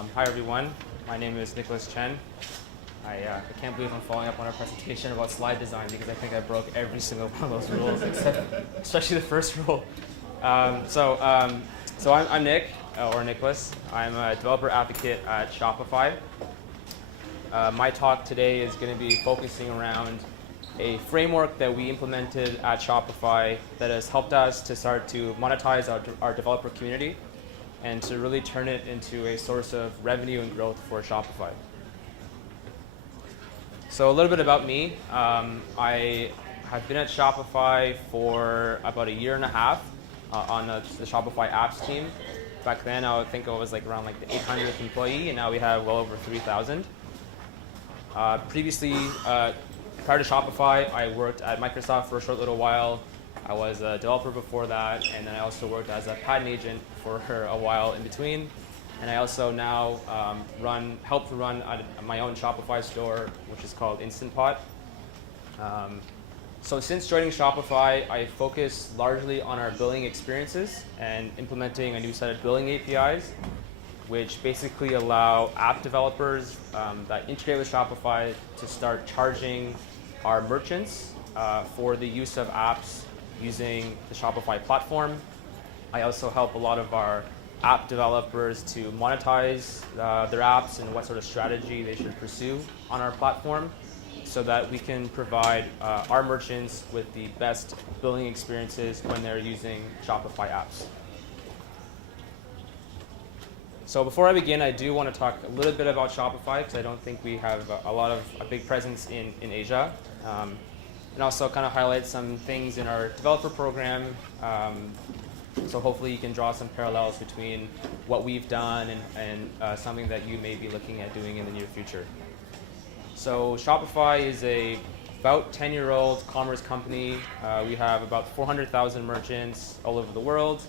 Hi everyone, my name is Chen. I can't believe I'm following up on a presentation about slide design because I think I broke every single one of those rules, especially the first rule. So I'm Nick, or Nicholas. I'm a developer advocate at Shopify. My talk today is going to be focusing around a framework that we implemented at Shopify that has helped us to start to monetize our developer community and to really turn it into a source of revenue and growth for Shopify. So a little bit about me. I have been at Shopify for about a year and a half on the Shopify apps team. Back then, I would think I was around the 800th employee, and now we have well over 3,000. Previously, prior to Shopify, I worked at Microsoft for a short little while. I was a developer before that, and then I also worked as a patent agent for a while in between. And I also now help to run my own Shopify store, which is called Instant Pot. So since joining Shopify, I focus largely on our billing experiences and implementing a new set of billing APIs, which basically allow app developers that integrate with Shopify to start charging our merchants for the use of apps using the Shopify platform. I also help a lot of our app developers to monetize their apps and what sort of strategy they should pursue on our platform so that we can provide our merchants with the best billing experiences when they're using Shopify apps. So before I begin, I do want to talk a little bit about Shopify because I don't think we have a big presence in Asia. And also kind of highlight some things in our developer program. So hopefully you can draw some parallels between what we've done and something that you may be looking at doing in the near future. So Shopify is about 10-year-old commerce company. We have about 400,000 merchants all over the world.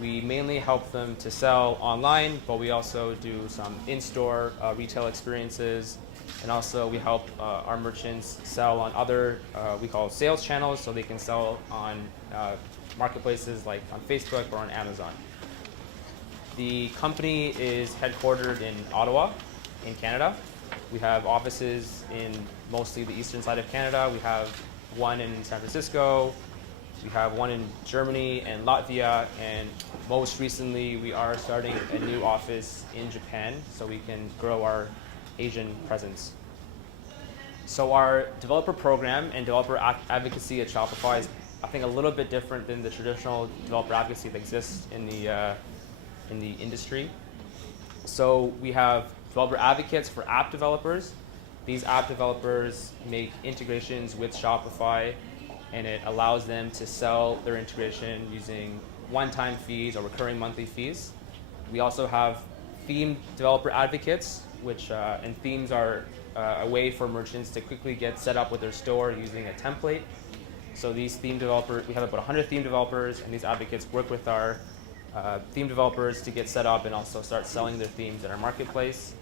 We mainly help them to sell online, but we also do some in-store retail experiences. And also we help our merchants sell on other, we call sales channels, so they can sell on marketplaces like on Facebook or on Amazon. The company is headquartered in Ottawa, in Canada. We have offices in mostly the eastern side of Canada. We have one in San Francisco. We have one in Germany and Latvia, and most recently we are starting a new office in Japan so we can grow our Asian presence. So our developer program and developer advocacy at Shopify is, I think, a little bit different than the traditional developer advocacy that exists in the industry. So we have developer advocates for app developers. These app developers make integrations with Shopify, and it allows them to sell their integration using one-time fees or recurring monthly fees. We also have theme developer advocates, which and themes are a way for merchants to quickly get set up with their store using a template. So these theme developers, we have about 100 theme developers, and these advocates work with our theme developers to get set up and also start selling their themes in our marketplace.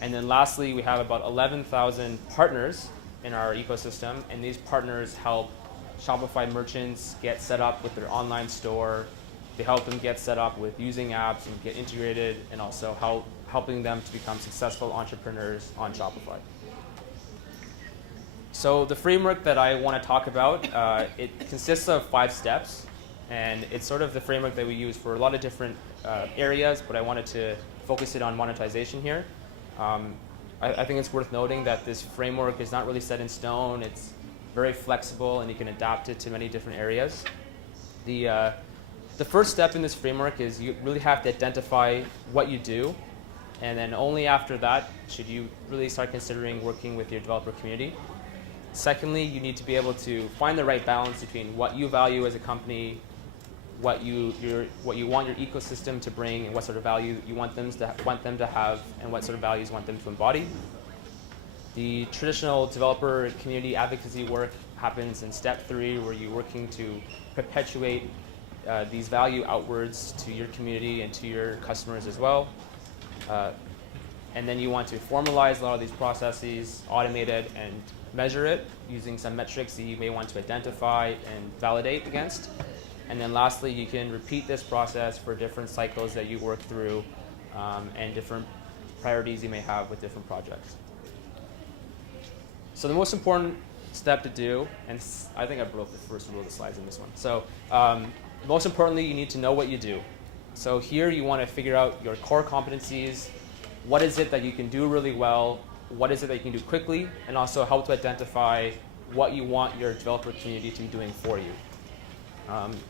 And then lastly, we have about 11,000 partners in our ecosystem, and these partners help Shopify merchants get set up with their online store. They help them get set up with using apps and get integrated, and also helping them to become successful entrepreneurs on Shopify. So the framework that I want to talk about, it consists of 5 steps, and it's sort of the framework that we use for a lot of different areas, but I wanted to focus it on monetization here. I think it's worth noting that this framework is not really set in stone. It's very flexible, and you can adapt it to many different areas. The first step in this framework is you really have to identify what you do, and then only after that should you really start considering working with your developer community. Secondly, you need to be able to find the right balance between what you value as a company, what you want your ecosystem to bring, and what sort of value you want them to have, and what sort of values you want them to embody. The traditional developer community advocacy work happens in step 3, where you're working to perpetuate these value outwards to your community and to your customers as well. And then you want to formalize a lot of these processes, automate it, and measure it using some metrics that you may want to identify and validate against. And then lastly, you can repeat this process for different cycles that you work through and different priorities you may have with different projects. So the most important step to do, and I think I broke the first rule of the slides in this one. So most importantly, you need to know what you do. So here you want to figure out your core competencies. What is it that you can do really well? What is it that you can do quickly? And also help to identify what you want your developer community to be doing for you.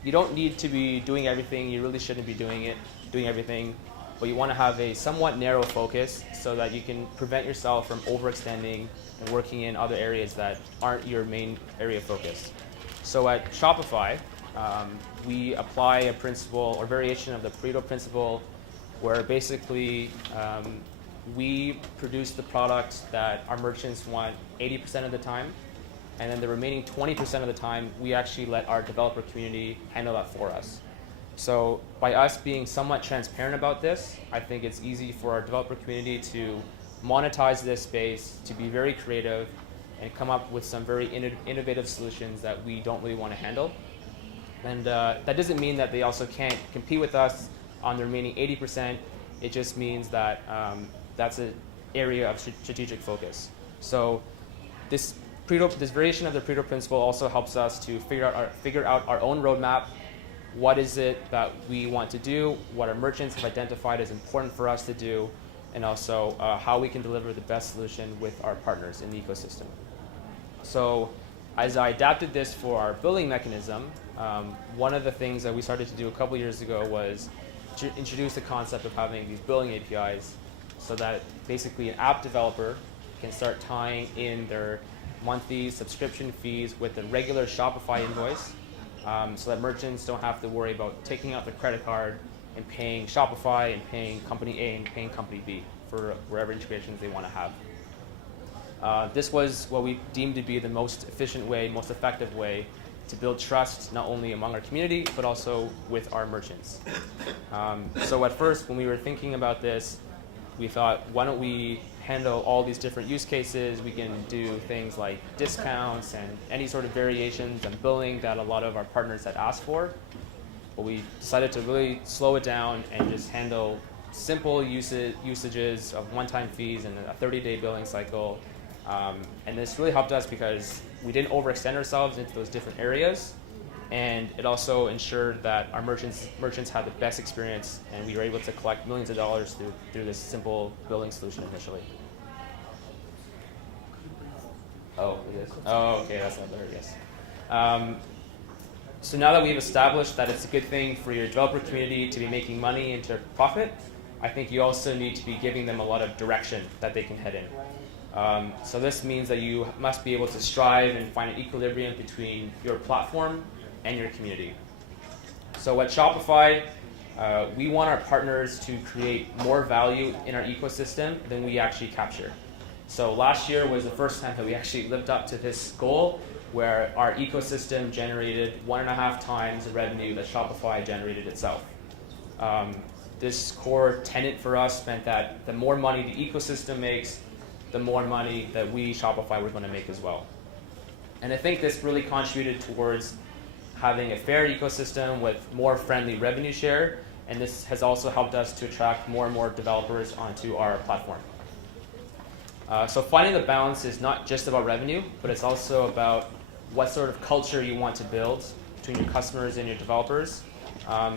You don't need to be doing everything. You really shouldn't be doing everything. But you want to have a somewhat narrow focus so that you can prevent yourself from overextending and working in other areas that aren't your main area of focus. So at Shopify, we apply a principle or variation of the Pareto principle where basically we produce the products that our merchants want 80% of the time, and then the remaining 20% of the time, we actually let our developer community handle that for us. So by us being somewhat transparent about this, I think it's easy for our developer community to monetize this space, to be very creative, and come up with some very innovative solutions that we don't really want to handle. And that doesn't mean that they also can't compete with us on the remaining 80%. It just means that that's an area of strategic focus. So this variation of the Pareto principle also helps us to figure out our own roadmap. What is it that we want to do? What our merchants have identified as important for us to do? And also how we can deliver the best solution with our partners in the ecosystem. So as I adapted this for our billing mechanism, one of the things that we started to do a couple years ago was to introduce the concept of having these billing APIs so that basically an app developer can start tying in their monthly subscription fees with the regular Shopify invoice so that merchants don't have to worry about taking out their credit card and paying Shopify and paying company A and paying company B for wherever integrations they want to have. This was what we deemed to be the most efficient way, most effective way to build trust not only among our community, but also with our merchants. So at first, when we were thinking about this, we thought, why don't we handle all these different use cases? We can do things like discounts and any sort of variations on billing that a lot of our partners had asked for. But we decided to really slow it down and just handle simple usages of one-time fees and a 30-day billing cycle. And this really helped us because we didn't overextend ourselves into those different areas. And it also ensured that our merchants had the best experience, and we were able to collect millions of dollars through this simple billing solution initially. Oh, it is? Oh, okay, that's not there, yes. So now that we've established that it's a good thing for your developer community to be making money and to profit, I think you also need to be giving them a lot of direction that they can head in. So this means that you must be able to strive and find an equilibrium between your platform and your community. So at Shopify, we want our partners to create more value in our ecosystem than we actually capture. So last year was the first time that we actually lived up to this goal, where our ecosystem generated 1.5 times the revenue that Shopify generated itself. This core tenet for us meant that the more money the ecosystem makes, the more money that we, Shopify, were going to make as well. And I think this really contributed towards having a fair ecosystem with more friendly revenue share, and this has also helped us to attract more and more developers onto our platform. So finding the balance is not just about revenue, but it's also about what sort of culture you want to build between your customers and your developers.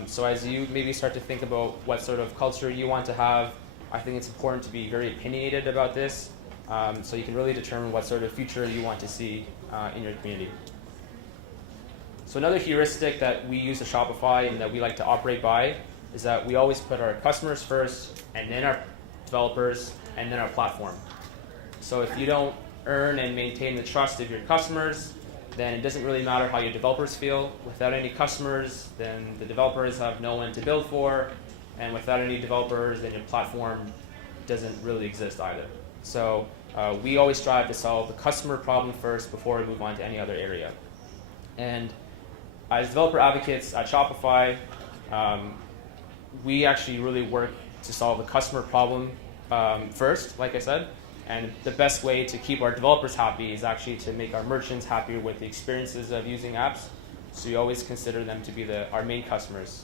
So as you maybe start to think about what sort of culture you want to have, I think it's important to be very opinionated about this, so you can really determine what sort of future you want to see in your community. So another heuristic that we use at Shopify and that we like to operate by is that we always put our customers first, and then our developers, and then our platform. So if you don't earn and maintain the trust of your customers, then it doesn't really matter how your developers feel. Without any customers, then the developers have no one to build for, and without any developers, then your platform doesn't really exist either. So we always strive to solve the customer problem first before we move on to any other area. And as developer advocates at Shopify, we actually really work to solve the customer problem first, like I said. And the best way to keep our developers happy is actually to make our merchants happier with the experiences of using apps. So we always consider them to be our main customers.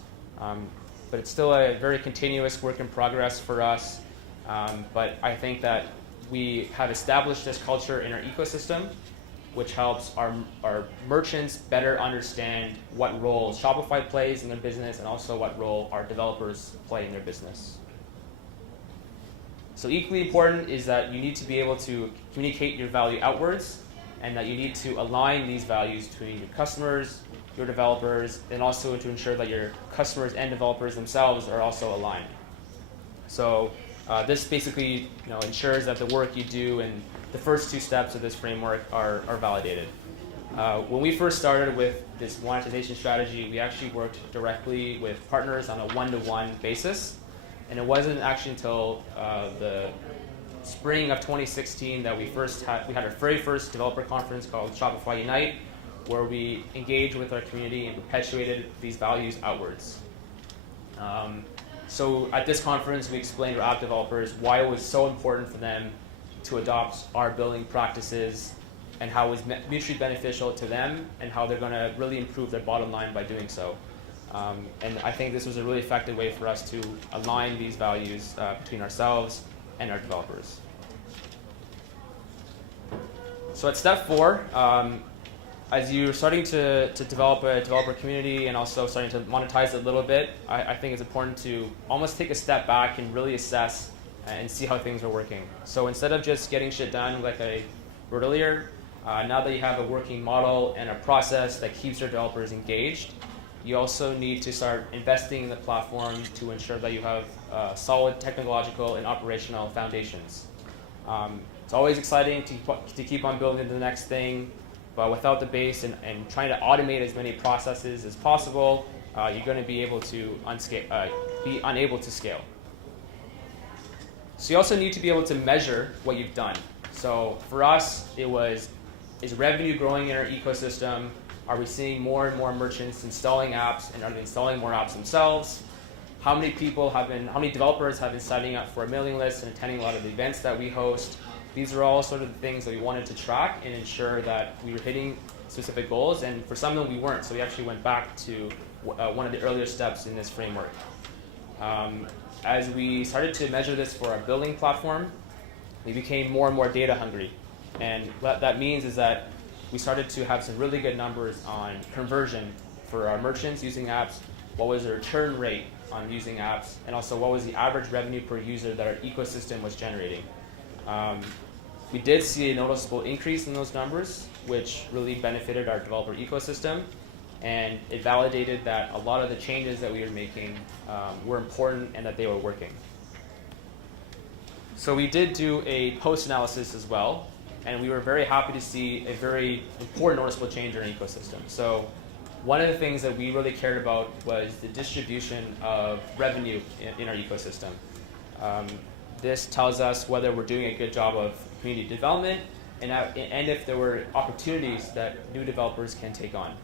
but it's still a very continuous work in progress for us. But I think that we have established this culture in our ecosystem, which helps our merchants better understand what role Shopify plays in their business and also what role our developers play in their business. So equally important is that you need to be able to communicate your value outwards, and that you need to align these values between your customers, your developers, and also to ensure that your customers and developers themselves are also aligned. So this basically ensures that the work you do and the first two steps of this framework are validated. When we first started with this monetization strategy, we actually worked directly with partners on a one-to-one basis. And it wasn't actually until the spring of 2016 that we had our very first developer conference called Shopify Unite, where we engaged with our community and perpetuated these values outwards. So at this conference, we explained to our app developers why it was so important for them to adopt our building practices and how it was mutually beneficial to them and how they're going to really improve their bottom line by doing so. And I think this was a really effective way for us to align these values between ourselves and our developers. So at step 4, as you're starting to develop a developer community and also starting to monetize it a little bit, I think it's important to almost take a step back and really assess and see how things are working. So instead of just getting shit done like I wrote earlier, now that you have a working model and a process that keeps your developers engaged, you also need to start investing in the platform to ensure that you have solid technological and operational foundations. It's always exciting to keep on building the next thing, but without the base and trying to automate as many processes as possible, you're going to be able to be unable to scale. So you also need to be able to measure what you've done. So for us, is revenue growing in our ecosystem? Are we seeing more and more merchants installing apps, and are they installing more apps themselves? How many developers have been signing up for a mailing list and attending a lot of the events that we host? These are all sort of the things that we wanted to track and ensure that we were hitting specific goals, and for some of them we weren't, so we actually went back to one of the earlier steps in this framework. As we started to measure this for our building platform, we became more and more data hungry. And what that means is that we started to have some really good numbers on conversion for our merchants using apps, what was their churn rate on using apps, and also what was the average revenue per user that our ecosystem was generating. We did see a noticeable increase in those numbers, which really benefited our developer ecosystem, and it validated that a lot of the changes that we were making were important and that they were working. So we did do a post-analysis as well, and we were very happy to see a very important noticeable change in our ecosystem. So one of the things that we really cared about was the distribution of revenue in our ecosystem. This tells us whether we're doing a good job of community development and if there were opportunities that new developers can take on.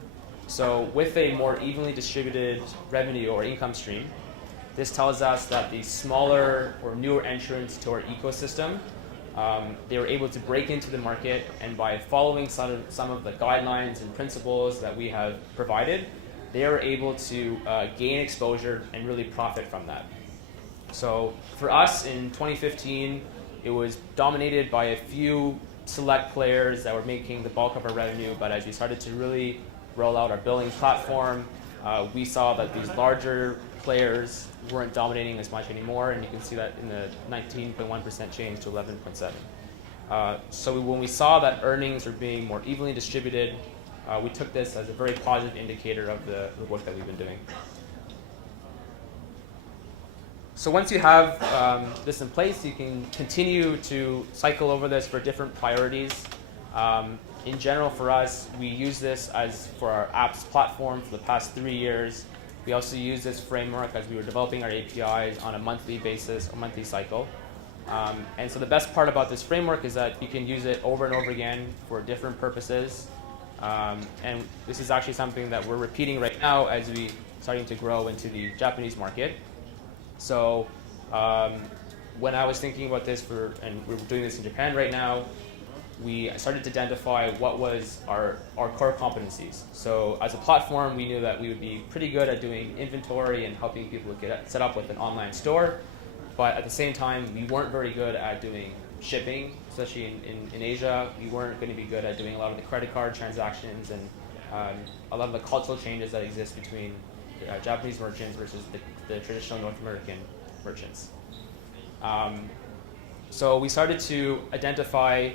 So with a more evenly distributed revenue or income stream, this tells us that the smaller or newer entrants to our ecosystem, they were able to break into the market, and by following some of the guidelines and principles that we have provided, they are able to gain exposure and really profit from that. So for us in 2015, it was dominated by a few select players that were making the bulk of our revenue, but as we started to really roll out our billing platform, we saw that these larger players weren't dominating as much anymore, and you can see that in the 19.1% change to 11.7%. So when we saw that earnings were being more evenly distributed, we took this as a very positive indicator of the work that we've been doing. So once you have this in place, you can continue to cycle over this for different priorities. In general, for us, we use this as for our apps platform for the past 3 years. We also use this framework as we were developing our APIs on a monthly basis, or monthly cycle. And so the best part about this framework is that you can use it over and over again for different purposes. And this is actually something that we're repeating right now as we starting to grow into the Japanese market. So when I was thinking about this and we're doing this in Japan right now, we started to identify what was our core competencies. So as a platform, we knew that we would be pretty good at doing inventory and helping people get set up with an online store. But at the same time, we weren't very good at doing shipping, especially in Asia. We weren't going to be good at doing a lot of the credit card transactions and a lot of the cultural changes that exist between Japanese merchants versus the traditional North American merchants. So we started to identify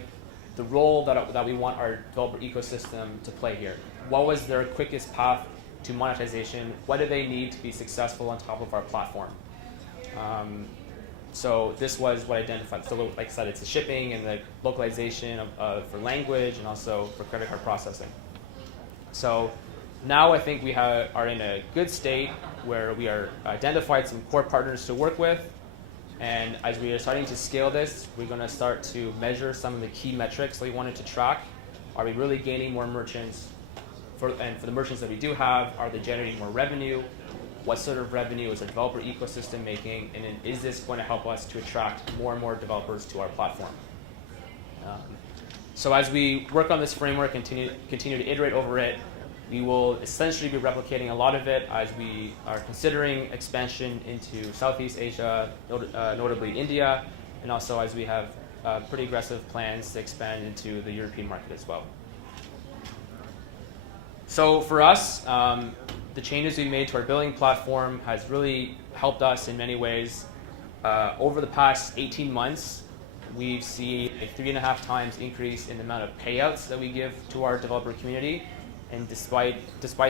the role that we want our developer ecosystem to play here. What was their quickest path to monetization? What do they need to be successful on top of our platform? So this was what I identified. So like I said, it's the shipping and the localization for language and also for credit card processing. So now I think we are in a good state where we are identified some core partners to work with. And as we are starting to scale this, we're going to start to measure some of the key metrics that we wanted to track. Are we really gaining more merchants? And for the merchants that we do have, are they generating more revenue? What sort of revenue is our developer ecosystem making? And then is this going to help us to attract more and more developers to our platform? So as we work on this framework and continue to iterate over it, we will essentially be replicating a lot of it as we are considering expansion into Southeast Asia, notably India, and also as we have pretty aggressive plans to expand into the European market as well. So for us, the changes we made to our billing platform has really helped us in many ways. Over the past 18 months, we've seen a 3.5 times increase in the amount of payouts that we give to our developer community. And despite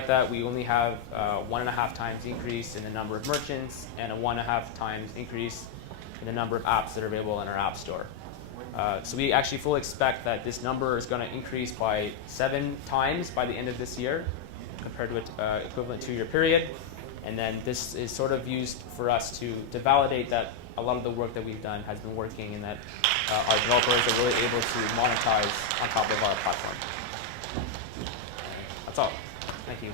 that, we only have 1.5 times increase in the number of merchants and a 1.5 times increase in the number of apps that are available in our app store. So we actually fully expect that this number is going to increase by 7 times by the end of this year compared to an equivalent 2-year period. And then this is sort of used for us to validate that a lot of the work that we've done has been working and that our developers are really able to monetize on top of our platform. That's all. Thank you.